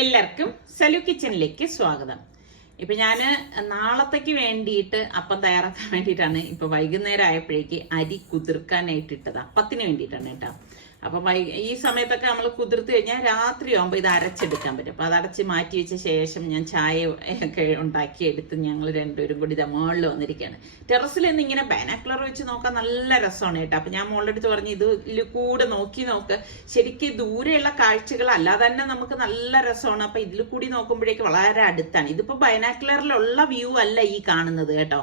എല്ലാവർക്കും സലു കിച്ചണിലേക്ക് സ്വാഗതം. ഇപ്പൊ ഞാന് നാളത്തേക്ക് വേണ്ടിയിട്ട് അപ്പം തയ്യാറാക്കാൻ വേണ്ടിയിട്ടാണ് ഇപ്പൊ വൈകുന്നേരം ആയപ്പോഴേക്ക് അരി കുതിർക്കാനായിട്ട് ഇട്ടത്. അപ്പത്തിന് വേണ്ടിയിട്ടാണ് കേട്ടോ. അപ്പൊ ഈ സമയത്തൊക്കെ നമ്മൾ കുതിർത്ത് കഴിഞ്ഞാൽ രാത്രി ആകുമ്പോ ഇത് അരച്ചെടുക്കാൻ പറ്റും. അപ്പൊ അത് അടച്ച് മാറ്റി വെച്ച ശേഷം ഞാൻ ചായ ഒക്കെ ഉണ്ടാക്കിയെടുത്ത് ഞങ്ങൾ രണ്ടുപേരും കൂടി ഇത് മുകളിൽ വന്നിരിക്കുകയാണ്. ടെറസിൽ നിന്ന് ഇങ്ങനെ ബൈനാക്കുലർ വെച്ച് നോക്കാൻ നല്ല രസമാണ് കേട്ടോ. അപ്പൊ ഞാൻ മോളുടെ അടുത്ത് പറഞ്ഞു ഇതിൽ കൂടെ നോക്കി നോക്ക്, ശരിക്കും ദൂരെയുള്ള കാഴ്ചകൾ അല്ലാതെ തന്നെ നമുക്ക് നല്ല രസമാണ്. അപ്പൊ ഇതിൽ കൂടി നോക്കുമ്പോഴേക്ക് വളരെ അടുത്താണ്. ഇതിപ്പോ ബൈനാക്കുലറിലുള്ള വ്യൂ അല്ല ഈ കാണുന്നത് കേട്ടോ.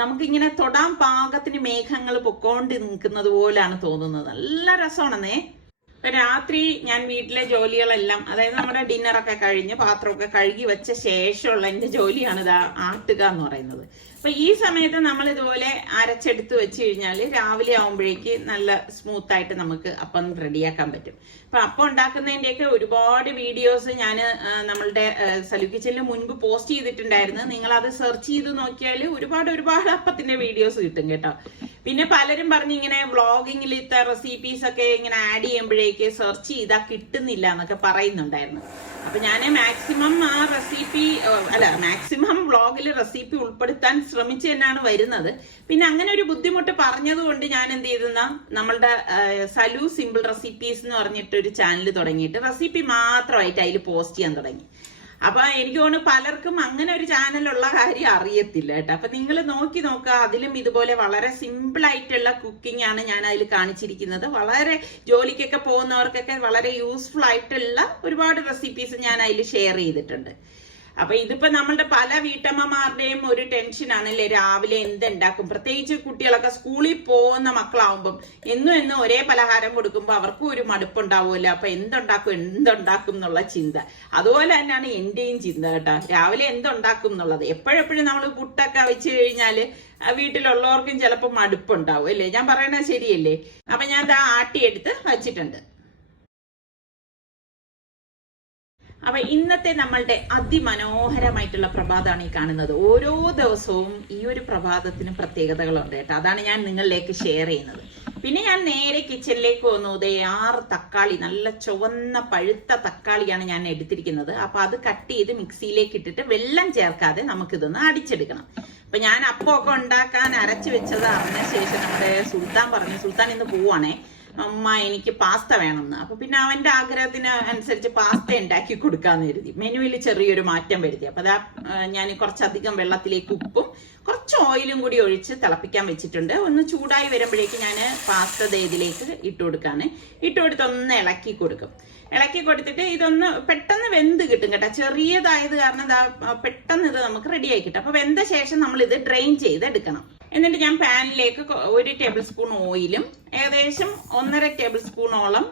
നമുക്കിങ്ങനെ തൊടാൻ പാകത്തിന് മേഘങ്ങൾ പൊക്കോണ്ട് നിൽക്കുന്നത് പോലാണ് തോന്നുന്നത്. നല്ല രസമാണെന്നേ. ഇപ്പൊ രാത്രി ഞാൻ വീട്ടിലെ ജോലികളെല്ലാം, അതായത് നമ്മുടെ ഡിന്നറൊക്കെ കഴിഞ്ഞ് പാത്രമൊക്കെ കഴുകി വെച്ച ശേഷമുള്ള എന്റെ ജോലിയാണ് ഇതാ ആട്ടുക എന്ന് പറയുന്നത്. അപ്പൊ ഈ സമയത്ത് നമ്മൾ ഇതുപോലെ അരച്ചെടുത്ത് വെച്ച് കഴിഞ്ഞാൽ രാവിലെ ആവുമ്പോഴേക്ക് നല്ല സ്മൂത്ത് ആയിട്ട് നമുക്ക് അപ്പം റെഡിയാക്കാൻ പറ്റും. അപ്പൊ അപ്പം ഉണ്ടാക്കുന്നതിന്റെയൊക്കെ ഒരുപാട് വീഡിയോസ് ഞാൻ നമ്മളുടെ സലു കിച്ചണിൽ മുൻപ് പോസ്റ്റ് ചെയ്തിട്ടുണ്ടായിരുന്നു. നിങ്ങൾ അത് സെർച്ച് ചെയ്ത് നോക്കിയാൽ ഒരുപാട് അപ്പത്തിന്റെ വീഡിയോസ് കിട്ടും കേട്ടോ. പിന്നെ പലരും പറഞ്ഞ് ഇങ്ങനെ വ്ളോഗിങ്ങിലത്തെ റെസിപ്പീസ് ഒക്കെ ഇങ്ങനെ ആഡ് ചെയ്യുമ്പോഴേക്ക് സെർച്ച് ചെയ്താൽ കിട്ടുന്നില്ല എന്നൊക്കെ പറയുന്നുണ്ടായിരുന്നു. അപ്പൊ ഞാൻ മാക്സിമം വ്ളോഗിൽ റെസിപ്പി ഉൾപ്പെടുത്താൻ ശ്രമിച്ചു തന്നെയാണ് വരുന്നത്. പിന്നെ അങ്ങനെ ഒരു ബുദ്ധിമുട്ട് പറഞ്ഞത് കൊണ്ട് ഞാൻ എന്ത് ചെയ്തെന്നാ നമ്മളുടെ സലു സിമ്പിൾ റെസിപ്പീസ് എന്ന് പറഞ്ഞിട്ട് ഒരു ചാനൽ തുടങ്ങിയിട്ട് റെസിപ്പി മാത്രമായിട്ട് അതിൽ പോസ്റ്റ് ചെയ്യാൻ തുടങ്ങി. അപ്പൊ എനിക്ക് തോന്നുന്നു പലർക്കും അങ്ങനെ ഒരു ചാനലുള്ള കാര്യം അറിയത്തില്ല കേട്ടോ. അപ്പൊ നിങ്ങൾ നോക്കുക, അതിലും ഇതുപോലെ വളരെ സിമ്പിൾ ആയിട്ടുള്ള കുക്കിംഗ് ആണ് ഞാൻ അതിൽ കാണിച്ചിരിക്കുന്നത്. വളരെ ജോലിക്കൊക്കെ പോകുന്നവർക്കൊക്കെ വളരെ യൂസ്ഫുൾ ആയിട്ടുള്ള ഒരുപാട് റെസിപ്പീസ് ഞാൻ അതിൽ ഷെയർ ചെയ്തിട്ടുണ്ട്. അപ്പൊ ഇതിപ്പോ നമ്മളുടെ പല വീട്ടമ്മമാരുടെയും ഒരു ടെൻഷനാണല്ലേ, രാവിലെ എന്തുണ്ടാക്കും. പ്രത്യേകിച്ച് കുട്ടികളൊക്കെ സ്കൂളിൽ പോകുന്ന മക്കളാവുമ്പം എന്നും ഒരേ പലഹാരം കൊടുക്കുമ്പോൾ അവർക്കും ഒരു മടുപ്പുണ്ടാവുമല്ലോ. അപ്പൊ എന്തുണ്ടാക്കും എന്നുള്ള ചിന്ത അതുപോലെ തന്നെയാണ് എന്റെയും ചിന്ത കേട്ടോ. രാവിലെ എന്തുണ്ടാക്കും എന്നുള്ളത് എപ്പോഴെപ്പോഴും നമ്മൾ പുട്ടൊക്കെ വെച്ച് കഴിഞ്ഞാല് വീട്ടിലുള്ളവർക്കും ചിലപ്പോൾ മടുപ്പുണ്ടാവും അല്ലേ. ഞാൻ പറയണത് ശരിയല്ലേ? അപ്പൊ ഞാൻ ദാ ആട്ടിയെടുത്ത് വച്ചിട്ടുണ്ട്. അപ്പൊ ഇന്നത്തെ നമ്മളുടെ അതിമനോഹരമായിട്ടുള്ള പ്രഭാതമാണ് ഈ കാണുന്നത്. ഓരോ ദിവസവും ഈ ഒരു പ്രഭാതത്തിന് പ്രത്യേകതകളുണ്ട് കേട്ടോ. അതാണ് ഞാൻ നിങ്ങളിലേക്ക് ഷെയർ ചെയ്യുന്നത്. പിന്നെ ഞാൻ നേരെ കിച്ചണിലേക്ക് വന്നു. 6 തക്കാളി, നല്ല ചുവന്ന പഴുത്ത തക്കാളിയാണ് ഞാൻ എടുത്തിരിക്കുന്നത്. അപ്പൊ അത് കട്ട് ചെയ്ത് മിക്സിയിലേക്ക് ഇട്ടിട്ട് വെള്ളം ചേർക്കാതെ നമുക്കിതൊന്ന് അടിച്ചെടുക്കണം. അപ്പൊ ഞാൻ അപ്പമൊക്കെ ഉണ്ടാക്കാൻ അരച്ചു വെച്ചത് അറിഞ്ഞ ശേഷം നമ്മുടെ സുൽത്താൻ പറഞ്ഞു, സുൽത്താൻ ഇന്ന് പോവാണേ, അമ്മ എനിക്ക് പാസ്ത വേണമെന്ന്. അപ്പൊ പിന്നെ അവന്റെ ആഗ്രഹത്തിന് അനുസരിച്ച് പാസ്ത ഉണ്ടാക്കി കൊടുക്കാന്ന് കരുതി. മെനുവിൽ ചെറിയൊരു മാറ്റം വരുത്തി. അപ്പൊ അതാ ഞാൻ കുറച്ചധികം വെള്ളത്തിലേക്ക് ഉപ്പും കുറച്ച് ഓയിലും കൂടി ഒഴിച്ച് തിളപ്പിക്കാൻ വെച്ചിട്ടുണ്ട്. ഒന്ന് ചൂടായി വരുമ്പോഴേക്ക് ഞാൻ പാസ്ത ഇതിലേക്ക് ഇട്ട് കൊടുത്ത് ഒന്ന് ഇളക്കി കൊടുക്കും. ഇളക്കി കൊടുത്തിട്ട് ഇതൊന്ന് പെട്ടെന്ന് വെന്ത് കിട്ടും കേട്ടോ. ചെറിയതായത് കാരണം പെട്ടെന്ന് ഇത് നമുക്ക് റെഡിയായി കിട്ടും. അപ്പൊ വെന്ത ശേഷം നമ്മൾ ഇത് ഡ്രെയിൻ ചെയ്തെടുക്കണം. എന്നിട്ട് ഞാൻ പാനിലേക്ക് 1 ടേബിൾ സ്പൂൺ ഓയിലും ഏകദേശം 1.5 ടേബിൾ സ്പൂണോളം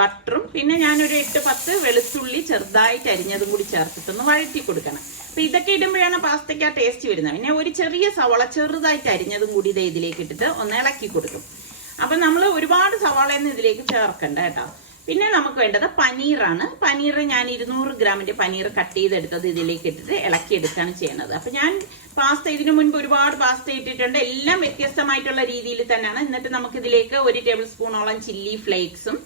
ബട്ടറും പിന്നെ ഞാനൊരു 8-10 വെളുത്തുള്ളി ചെറുതായിട്ട് അരിഞ്ഞതും കൂടി ചേർത്തിട്ടൊന്ന് വഴറ്റി കൊടുക്കണം. അപ്പൊ ഇതൊക്കെ ഇടുമ്പോഴാണ് പാസ്തയ്ക്ക് ആ ടേസ്റ്റ് വരുന്നത്. പിന്നെ ഒരു ചെറിയ സവാള ചെറുതായിട്ട് അരിഞ്ഞതും കൂടി ഇതിലേക്ക് ഇട്ടിട്ട് ഒന്ന് ഇളക്കി കൊടുക്കും. അപ്പൊ നമ്മൾ ഒരുപാട് സവാളയൊന്നും ഇതിലേക്ക് ചേർക്കണ്ട കേട്ടോ. പിന്നെ നമുക്ക് വേണ്ടത് പനീറാണ്. പനീർ ഞാൻ 200 ഗ്രാമിന്റെ പനീർ കട്ട് ചെയ്തെടുത്തത് ഇതിലേക്ക് ഇട്ടിട്ട് ഇളക്കിയെടുക്കുകയാണ് ചെയ്യുന്നത്. അപ്പൊ ഞാൻ പാസ്ത ഇതിനു മുൻപ് ഒരുപാട് പാസ്ത ഇട്ടിട്ടുണ്ട്. എല്ലാം വ്യത്യസ്തമായിട്ടുള്ള രീതിയിൽ തന്നെയാണ്. എന്നിട്ട് നമുക്ക് ഇതിലേക്ക് 1 ടേബിൾ സ്പൂണോളം ചില്ലി ഫ്ലേക്സും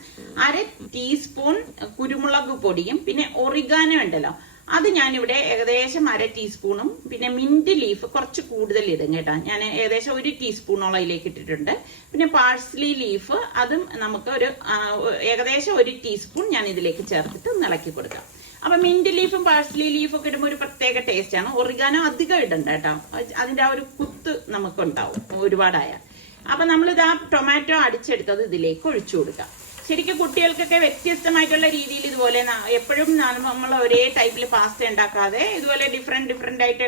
1/2 ടീസ്പൂൺ കുരുമുളക് പൊടിയും പിന്നെ ഒറിഗാനോ ഉണ്ടല്ലോ, അത് ഞാനിവിടെ ഏകദേശം 1/2 ടീസ്പൂണും പിന്നെ മിന്റ് ലീഫ് കുറച്ച് കൂടുതൽ ഇടും കേട്ടോ. ഞാൻ ഏകദേശം 1 ടീസ്പൂണോളം അതിലേക്ക് ഇട്ടിട്ടുണ്ട്. പിന്നെ പാഴ്സ്ലി ലീഫ് അതും നമുക്ക് ഏകദേശം 1 ടീസ്പൂൺ ഞാൻ ഇതിലേക്ക് ചേർത്തിട്ട് ഒന്ന് ഇളക്കി കൊടുക്കാം. അപ്പൊ മിന്റ് ലീഫും പാഴ്സ്ലി ലീഫും ഒക്കെ ഇടുമ്പോൾ ഒരു പ്രത്യേക ടേസ്റ്റ് ആണ്. ഒറിഗാനോ അധികം ഇടണ്ട കേട്ടോ, അതിന്റെ ആ ഒരു കുത്ത് നമുക്കുണ്ടാവും ഒരുപാടായ. അപ്പൊ നമ്മളിത് ആ ടൊമാറ്റോ അടിച്ചെടുത്തത് ഇതിലേക്ക് ഒഴിച്ചു കൊടുക്കാം. ശരിക്കും കുട്ടികൾക്കൊക്കെ വ്യത്യസ്തമായിട്ടുള്ള രീതിയിൽ ഇതുപോലെ എപ്പോഴും നമ്മൾ ഒരേ ടൈപ്പിൽ പാസ്ത ഉണ്ടാക്കാതെ ഇതുപോലെ ഡിഫറെന്റ് ആയിട്ട്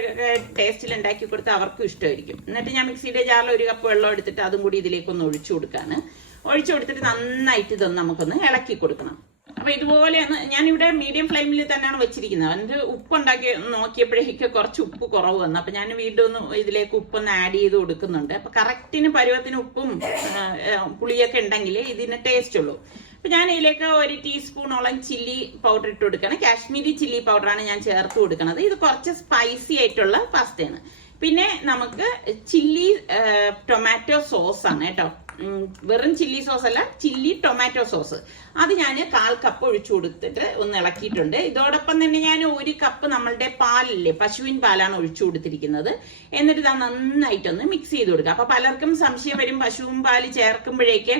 ടേസ്റ്റിൽ ഉണ്ടാക്കി കൊടുത്താൽ അവർക്കും ഇഷ്ടമായിരിക്കും. എന്നിട്ട് ഞാൻ മിക്സിയുടെ ജാറിൽ 1 കപ്പ് വെള്ളം എടുത്തിട്ട് അതും കൂടി ഇതിലേക്കൊന്ന് ഒഴിച്ചു കൊടുത്തിട്ട് നന്നായിട്ട് ഇതൊന്ന് നമുക്കൊന്ന് ഇളക്കി കൊടുക്കണം. അപ്പൊ ഇതുപോലെ ഞാനിവിടെ മീഡിയം ഫ്ലെയിമിൽ തന്നെയാണ് വെച്ചിരിക്കുന്നത്. അതിന്റെ ഉപ്പുണ്ടാക്കി നോക്കിയപ്പോഴേക്ക് കുറച്ച് ഉപ്പ് കുറവ് വന്നു. അപ്പൊ ഞാൻ വീണ്ടും ഒന്ന് ഇതിലേക്ക് ഉപ്പൊന്ന് ആഡ് ചെയ്ത് കൊടുക്കുന്നുണ്ട്. അപ്പൊ കറക്റ്റിന് പരുവത്തിന് ഉപ്പും പുളിയൊക്കെ ഉണ്ടെങ്കിൽ ഇതിന് ടേസ്റ്റ് ഉള്ളൂ. അപ്പൊ ഞാൻ ഇതിലേക്ക് 1 ടീസ്പൂണോളം ചില്ലി പൗഡർ ഇട്ട് കൊടുക്കണം. കാശ്മീരി ചില്ലി പൗഡറാണ് ഞാൻ ചേർത്ത് കൊടുക്കുന്നത്. ഇത് കുറച്ച് സ്പൈസി ആയിട്ടുള്ള പാസ്തയാണ്. പിന്നെ നമുക്ക് ചില്ലി ടൊമാറ്റോ സോസ് ആണ് കേട്ടോ. വെറും ചില്ലി സോസ് അല്ല, ചില്ലി ടൊമാറ്റോ സോസ്. അത് ഞാൻ 1/4 കപ്പ് ഒഴിച്ചു കൊടുത്തിട്ട് ഒന്ന് ഇളക്കിയിട്ടുണ്ട്. ഇതോടൊപ്പം തന്നെ ഞാൻ 1 കപ്പ് നമ്മളുടെ പാലില്ലേ, പശുവിൻ പാലാണ് ഒഴിച്ചു കൊടുത്തിരിക്കുന്നത്. എന്നിട്ട് ഇത് നന്നായിട്ടൊന്ന് മിക്സ് ചെയ്ത് കൊടുക്കുക. അപ്പൊ പലർക്കും സംശയം വരും, പശുവിൻ പാല് ചേർക്കുമ്പോഴേക്ക്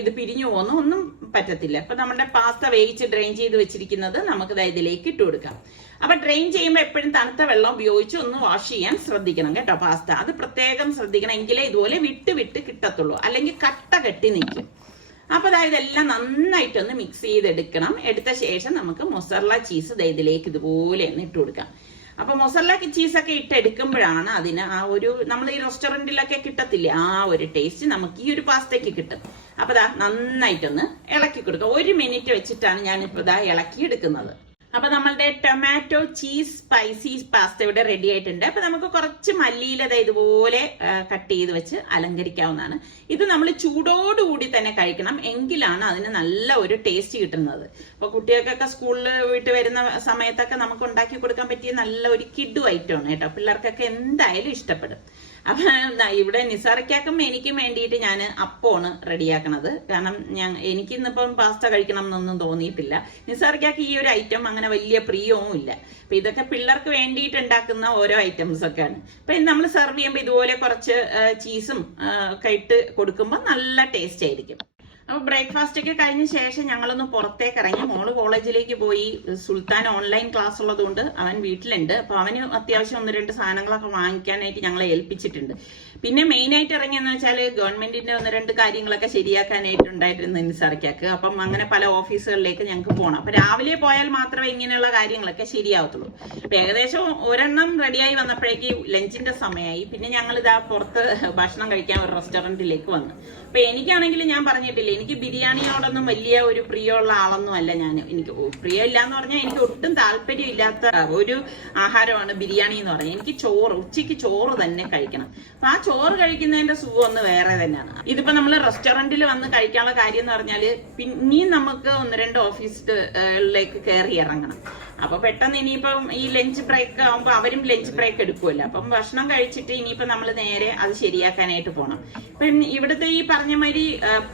ഇത് പിരിഞ്ഞു പോകുന്നു. ഒന്നും പറ്റത്തില്ല. അപ്പൊ നമ്മുടെ പാസ്ത വേവിച്ച് ഡ്രെയിൻ ചെയ്ത് വെച്ചിരിക്കുന്നത് നമുക്ക് ഇതിലേക്ക് ഇട്ട് കൊടുക്കാം. അപ്പൊ ഡ്രെയിൻ ചെയ്യുമ്പോൾ എപ്പോഴും തണുത്ത വെള്ളം ഉപയോഗിച്ച് ഒന്ന് വാഷ് ചെയ്യാൻ ശ്രദ്ധിക്കണം കേട്ടോ. പാസ്ത അത് പ്രത്യേകം ശ്രദ്ധിക്കണം, എങ്കിലേ ഇതുപോലെ വിട്ട് വിട്ട് കിട്ടത്തുള്ളൂ, അല്ലെങ്കിൽ കട്ട കെട്ടി നിൽക്കും. അപ്പൊ അതായത് എല്ലാം നന്നായിട്ടൊന്ന് മിക്സ് ചെയ്തെടുക്കണം. എടുത്ത ശേഷം നമുക്ക് മൊസറല്ല ചീസ് ഇതിലേക്ക് ഇതുപോലെ ഒന്ന് ഇട്ട് കൊടുക്കാം. അപ്പൊ മൊസറല്ല ചീസൊക്കെ ഇട്ടെടുക്കുമ്പോഴാണ് അതിന് ആ ഒരു, നമ്മൾ ഈ റെസ്റ്റോറന്റിലൊക്കെ കിട്ടത്തില്ലേ ആ ഒരു ടേസ്റ്റ് നമുക്ക് ഈ ഒരു പാസ്തയ്ക്ക് കിട്ടും. അപ്പൊ ദാ നന്നായിട്ടൊന്ന് ഇളക്കി കൊടുക്കുക. 1 മിനിറ്റ് വെച്ചിട്ടാണ് ഞാനിപ്പോ ഇതാ ഇളക്കി എടുക്കുന്നത്. അപ്പൊ നമ്മളുടെ ടൊമാറ്റോ ചീസ് സ്പൈസി പാസ്ത ഇവിടെ റെഡി ആയിട്ടുണ്ട്. അപ്പൊ നമുക്ക് കുറച്ച് മല്ലിയില ഇതുപോലെ കട്ട് ചെയ്ത് വെച്ച് അലങ്കരിക്കാവുന്നതാണ്. ഇത് നമ്മൾ ചൂടോടുകൂടി തന്നെ കഴിക്കണം, എങ്കിലാണ് അതിന് നല്ല ഒരു ടേസ്റ്റ് കിട്ടുന്നത്. അപ്പൊ കുട്ടികൾക്കൊക്കെ സ്കൂളിൽ വിട്ട് വരുന്ന സമയത്തൊക്കെ നമുക്ക് ഉണ്ടാക്കി കൊടുക്കാൻ പറ്റിയ നല്ല ഒരു കിഡു ഐറ്റമാണ് കേട്ടോ. പിള്ളേർക്കൊക്കെ എന്തായാലും ഇഷ്ടപ്പെടും. അപ്പൊ ഇവിടെ നിസാറിക്കാക്കും എനിക്കും വേണ്ടിയിട്ട് ഞാൻ അപ്പമാണ് റെഡിയാക്കണത്. കാരണം എനിക്കിന്നിപ്പം പാസ്ത കഴിക്കണം എന്നൊന്നും തോന്നിയിട്ടില്ല. നിസാറിക്കാക്ക് ഈ ഒരു ഐറ്റം അങ്ങനെ വലിയ പ്രിയവും ഇല്ല. അപ്പൊ ഇതൊക്കെ പിള്ളേർക്ക് വേണ്ടിയിട്ട് ഉണ്ടാക്കുന്ന ഓരോ ഐറ്റംസ് ഒക്കെയാണ്. അപ്പൊ നമ്മൾ സെർവ് ചെയ്യുമ്പോൾ ഇതുപോലെ കുറച്ച് ചീസും ഒക്കെ ഇട്ട് കൊടുക്കുമ്പോൾ നല്ല ടേസ്റ്റ് ആയിരിക്കും. അപ്പൊ ബ്രേക്ക്ഫാസ്റ്റ് ഒക്കെ കഴിഞ്ഞ ശേഷം ഞങ്ങളൊന്ന് പുറത്തേക്ക് ഇറങ്ങി. മോള് കോളേജിലേക്ക് പോയി. സുൽത്താൻ ഓൺലൈൻ ക്ലാസ് ഉള്ളതുകൊണ്ട് അവൻ വീട്ടിലുണ്ട്. അപ്പൊ അവന് അത്യാവശ്യം 1-2 സാധനങ്ങളൊക്കെ വാങ്ങിക്കാനായിട്ട് ഞങ്ങളെ ഏൽപ്പിച്ചിട്ടുണ്ട്. പിന്നെ മെയിൻ ആയിട്ട് ഇറങ്ങിയെന്ന് വെച്ചാൽ ഗവൺമെന്റിന്റെ 1-2 കാര്യങ്ങളൊക്കെ ശരിയാക്കാനായിട്ടുണ്ടായിരുന്നു നിസാറിക്കാക്ക്. അപ്പം അങ്ങനെ പല ഓഫീസുകളിലേക്ക് ഞങ്ങൾക്ക് പോകണം. അപ്പൊ രാവിലെ പോയാൽ മാത്രമേ ഇങ്ങനെയുള്ള കാര്യങ്ങളൊക്കെ ശരിയാവത്തുള്ളൂ. അപ്പൊ ഏകദേശം ഒരെണ്ണം റെഡിയായി വന്നപ്പോഴേക്ക് ലഞ്ചിന്റെ സമയമായി. പിന്നെ ഞങ്ങൾ ഇതാ പുറത്ത് ഭക്ഷണം കഴിക്കാൻ ഒരു റെസ്റ്റോറന്റിലേക്ക് വന്നു. അപ്പൊ എനിക്കാണെങ്കിൽ ഞാൻ പറഞ്ഞിട്ടില്ലേ, എനിക്ക് ബിരിയാണിയോടൊന്നും വലിയ ഒരു പ്രിയമുള്ള ആളൊന്നും അല്ല ഞാൻ. എനിക്ക് പ്രിയമില്ല എന്ന് പറഞ്ഞാൽ എനിക്ക് ഒട്ടും താല്പര്യം ഇല്ലാത്ത ഒരു ആഹാരമാണ് ബിരിയാണി എന്ന് പറഞ്ഞാൽ. എനിക്ക് ഉച്ചയ്ക്ക് ചോറ് തന്നെ കഴിക്കണം. അപ്പൊ ആ ചോറ് കഴിക്കുന്നതിന്റെ സുഖം ഒന്ന് വേറെ തന്നെയാണ്. ഇതിപ്പോ നമ്മൾ റെസ്റ്റോറന്റിൽ വന്ന് കഴിക്കാനുള്ള കാര്യം എന്ന് പറഞ്ഞാല് പിന്നെയും നമുക്ക് 1-2 ഓഫീസുകളിലേക്ക് കയറി ഇറങ്ങണം. അപ്പൊ പെട്ടെന്ന് ഇനിയിപ്പം ഈ ലഞ്ച് ബ്രേക്ക് ആകുമ്പോൾ അവരും ലഞ്ച് ബ്രേക്ക് എടുക്കുമല്ലോ. അപ്പം ഭക്ഷണം കഴിച്ചിട്ട് ഇനിയിപ്പോ നമ്മൾ നേരെ അത് ശരിയാക്കാനായിട്ട് പോകണം. ഇപ്പം ഇവിടുത്തെ ഈ പറഞ്ഞ മാതിരി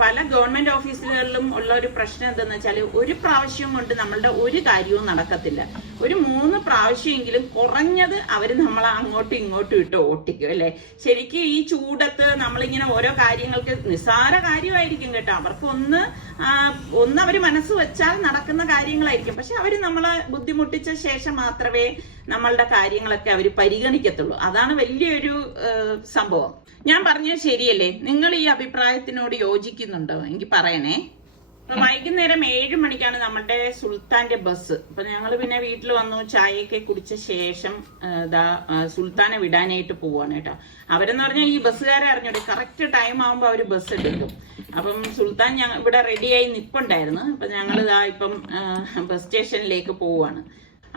പല ഗവൺമെന്റ് ഓഫീസുകളിലും ഉള്ള ഒരു പ്രശ്നം എന്താന്ന് വെച്ചാൽ, ഒരു പ്രാവശ്യം കൊണ്ട് നമ്മളുടെ ഒരു കാര്യവും നടക്കത്തില്ല. ഒരു 3 പ്രാവശ്യമെങ്കിലും കുറഞ്ഞത് അവര് നമ്മളെ അങ്ങോട്ടും ഇങ്ങോട്ടും ഇട്ട് ഓട്ടിക്കും അല്ലെ. ശരിക്കും ഈ ചൂടത്ത് നമ്മളിങ്ങനെ ഓരോ കാര്യങ്ങൾക്ക് നിസ്സാര കാര്യമായിരിക്കും കേട്ടോ, അവർക്ക് ഒന്ന് അവര് മനസ്സ് വെച്ചാൽ നടക്കുന്ന കാര്യങ്ങളായിരിക്കും. പക്ഷെ അവര് നമ്മളെ ബുദ്ധിമുട്ടിച്ച ശേഷം മാത്രമേ നമ്മളുടെ കാര്യങ്ങളൊക്കെ അവർ പരിഗണിക്കത്തുള്ളൂ. അതാണ് വലിയൊരു സംഭവം. ഞാൻ പറഞ്ഞത് ശരിയല്ലേ? നിങ്ങൾ ഈ അഭിപ്രായത്തിനോട് യോജിക്കുന്നുണ്ടോ? എനിക്ക് പറയണേ. അപ്പൊ വൈകുന്നേരം 7 മണിക്കാണ് നമ്മുടെ സുൽത്താന്റെ ബസ്. അപ്പൊ ഞങ്ങൾ പിന്നെ വീട്ടിൽ വന്നു, ചായയൊക്കെ കുടിച്ച ശേഷം സുൽത്താനെ വിടാനായിട്ട് പോവാണ് കേട്ടോ. അവരെന്ന് പറഞ്ഞാൽ ഈ ബസ്സുകാരെ അറിഞ്ഞൂടെ, കറക്റ്റ് ടൈം ആകുമ്പോൾ അവര് ബസ് എടുക്കും. അപ്പം സുൽത്താൻ ഇവിടെ റെഡിയായി നിപ്പുണ്ടായിരുന്നു. അപ്പൊ ഞങ്ങൾ ഇപ്പം ബസ് സ്റ്റേഷനിലേക്ക് പോവാണ്.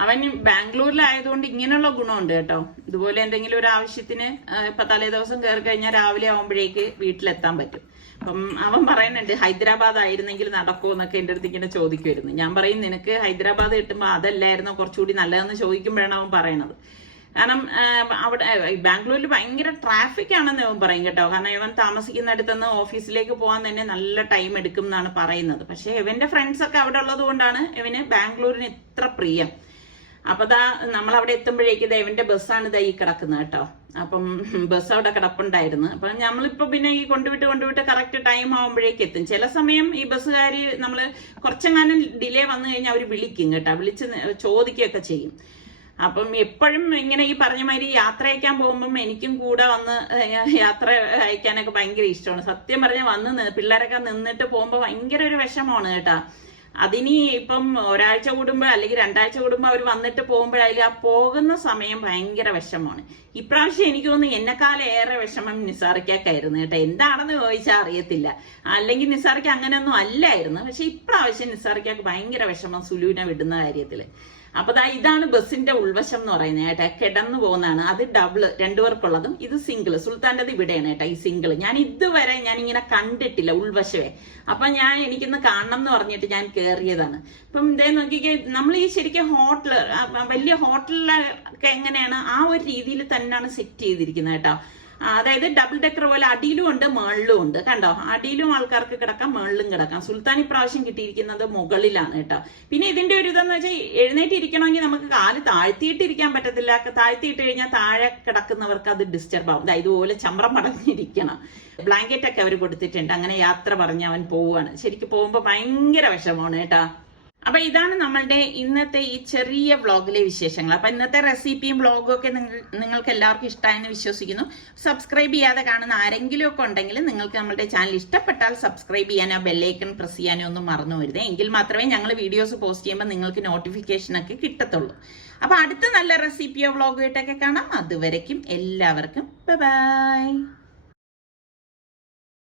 അവൻ ബാംഗ്ലൂരിലായതുകൊണ്ട് ഇങ്ങനെയുള്ള ഗുണമുണ്ട് കേട്ടോ. ഇതുപോലെ എന്തെങ്കിലും ഒരു ആവശ്യത്തിന് ഇപ്പൊ തലേ ദിവസം കയറി കഴിഞ്ഞാൽ രാവിലെ ആവുമ്പോഴേക്ക് വീട്ടിലെത്താൻ പറ്റും. അപ്പം അവൻ പറയുന്നുണ്ട് ഹൈദരാബാദ് ആയിരുന്നെങ്കിൽ നടക്കുമോ എന്നൊക്കെ എൻ്റെ അടുത്ത് ഇങ്ങനെ ചോദിക്കുമായിരുന്നു. ഞാൻ പറയും, നിനക്ക് ഹൈദരാബാദ് കിട്ടുമ്പോൾ അതല്ലായിരുന്നോ കുറച്ചുകൂടി നല്ലതെന്ന് ചോദിക്കുമ്പോഴാണ് അവൻ പറയണത്. കാരണം അവിടെ ബാംഗ്ലൂരിൽ ഭയങ്കര ട്രാഫിക് ആണെന്ന് അവൻ പറയും കേട്ടോ. കാരണം ഇവൻ താമസിക്കുന്നിടത്തുനിന്ന് ഓഫീസിലേക്ക് പോകാൻ തന്നെ നല്ല ടൈം എടുക്കും എന്നാണ് പറയുന്നത്. പക്ഷെ ഇവന്റെ ഫ്രണ്ട്സ് ഒക്കെ അവിടെ ഉള്ളത് കൊണ്ടാണ് ഇവന് ബാംഗ്ലൂരിന് ഇത്ര പ്രിയം. അപ്പൊ നമ്മൾ അവിടെ എത്തുമ്പോഴേക്ക് ഇവന്റെ ബസ്സാണ് ഈ കിടക്കുന്നത് കേട്ടോ. അപ്പം ബസ് അവിടെ കിടപ്പുണ്ടായിരുന്നു. അപ്പൊ നമ്മളിപ്പോ പിന്നെ ഈ കൊണ്ടുവിട്ട് കറക്റ്റ് ടൈം ആവുമ്പോഴേക്ക് എത്തും. ചില സമയം ഈ ബസ്സുകാര് നമ്മള് കുറച്ചെങ്ങാനും ഡിലേ വന്നു കഴിഞ്ഞാൽ അവര് വിളിക്കും കേട്ടോ, വിളിച്ച് ചോദിക്കുകയൊക്കെ ചെയ്യും. അപ്പം എപ്പോഴും ഇങ്ങനെ ഈ പറഞ്ഞ മാതിരി യാത്ര അയക്കാൻ പോകുമ്പം എനിക്കും കൂടെ വന്ന് യാത്ര അയക്കാനൊക്കെ ഭയങ്കര ഇഷ്ടമാണ്. സത്യം പറഞ്ഞാൽ വന്ന് പിള്ളേരൊക്കെ നിന്നിട്ട് പോകുമ്പോൾ ഭയങ്കര ഒരു വിഷമമാണ് കേട്ടാ. അതിനി ഇപ്പം ഒരാഴ്ച കൂടുമ്പോ അല്ലെങ്കിൽ 2 ആഴ്ച കൂടുമ്പോ അവർ വന്നിട്ട് പോകുമ്പോഴായാലും ആ പോകുന്ന സമയം ഭയങ്കര വിഷമമാണ്. ഇപ്രാവശ്യം എനിക്ക് തോന്നുന്നു എന്നെക്കാളേറെ വിഷമം നിസാറിക്കായിരുന്നു കേട്ടോ. എന്താണെന്ന് ചോദിച്ചാൽ അറിയത്തില്ല, അല്ലെങ്കിൽ നിസാറിക്ക് അങ്ങനെയൊന്നും അല്ലായിരുന്നു. പക്ഷെ ഇപ്രാവശ്യം നിസാറിക്കാക്ക് ഭയങ്കര വിഷമം സുലുവിനെ വിടുന്ന കാര്യത്തില്. അപ്പൊ ഇതാണ് ബസ്സിന്റെ ഉൾവശം എന്ന് പറയുന്നത് കേട്ടോ. കിടന്നു പോകുന്നതാണ്. അത് ഡബിള് 2 പേർക്കുള്ളതും, ഇത് സിംഗിള്. സുൽത്താൻ്റെത് ഇവിടെയാണ് കേട്ടോ, ഈ സിംഗിള്. ഞാൻ ഇതുവരെ ഇങ്ങനെ കണ്ടിട്ടില്ല ഉൾവശമേ. അപ്പൊ എനിക്കിന്ന് കാണണം എന്ന് പറഞ്ഞിട്ട് ഞാൻ കയറിയതാണ്. ഇപ്പം ഇതേ നോക്കിക്കേ, നമ്മൾ ഈ ശരിക്കും വലിയ ഹോട്ടലിലൊക്കെ എങ്ങനെയാണ് ആ ഒരു രീതിയിൽ തന്നെയാണ് സെറ്റ് ചെയ്തിരിക്കുന്നത് കേട്ടോ. അതായത് ഡബിൾ ഡെക്കർ പോലെ അടിയിലും ഉണ്ട് മേളിലും ഉണ്ട്. കണ്ടോ, അടിയിലും ആൾക്കാർക്ക് കിടക്കാം, മേളിലും കിടക്കാം. സുൽത്താൻ ഇപ്രാവശ്യം കിട്ടിയിരിക്കുന്നത് മുകളിലാണ് കേട്ടോ. പിന്നെ ഇതിന്റെ ഒരു ഇതെന്ന് വെച്ചാൽ എഴുന്നേറ്റിരിക്കണമെങ്കിൽ നമുക്ക് കാല് താഴ്ത്തിയിട്ടിരിക്കാൻ പറ്റത്തില്ല. താഴ്ത്തിയിട്ട് കഴിഞ്ഞാൽ താഴെ കിടക്കുന്നവർക്ക് അത് ഡിസ്റ്റർബ് ആവും. ഇതുപോലെ ചമ്രം പടഞ്ഞിരിക്കണം. ബ്ലാങ്കറ്റ് ഒക്കെ അവർ കൊടുത്തിട്ടുണ്ട്. അങ്ങനെ യാത്ര പറഞ്ഞ് അവൻ പോവുകയാണ്. ശരിക്കും പോകുമ്പോൾ ഭയങ്കര വിഷമമാണ് കേട്ടോ. അപ്പൊ ഇതാണ് നമ്മളുടെ ഇന്നത്തെ ഈ ചെറിയ വ്ളോഗിലെ വിശേഷങ്ങൾ. അപ്പൊ ഇന്നത്തെ റെസിപ്പിയും വ്ളോഗും ഒക്കെ നിങ്ങൾക്ക് എല്ലാവർക്കും ഇഷ്ടമായെന്ന് വിശ്വസിക്കുന്നു. സബ്സ്ക്രൈബ് ചെയ്യാതെ കാണുന്ന ആരെങ്കിലും ഒക്കെ ഉണ്ടെങ്കിൽ നിങ്ങൾക്ക് നമ്മുടെ ചാനൽ ഇഷ്ടപ്പെട്ടാൽ സബ്സ്ക്രൈബ് ചെയ്യാനോ ബെല്ലൈക്കൺ പ്രസ് ചെയ്യാനോ ഒന്നും മറന്നു വരുതേ. എങ്കിൽ മാത്രമേ ഞങ്ങൾ വീഡിയോസ് പോസ്റ്റ് ചെയ്യുമ്പോൾ നിങ്ങൾക്ക് നോട്ടിഫിക്കേഷൻ ഒക്കെ കിട്ടത്തുള്ളൂ. അപ്പൊ അടുത്ത നല്ല റെസിപ്പിയോ വ്ളോഗോ ആയിട്ടൊക്കെ കാണാം. അതുവരയ്ക്കും എല്ലാവർക്കും ബൈ.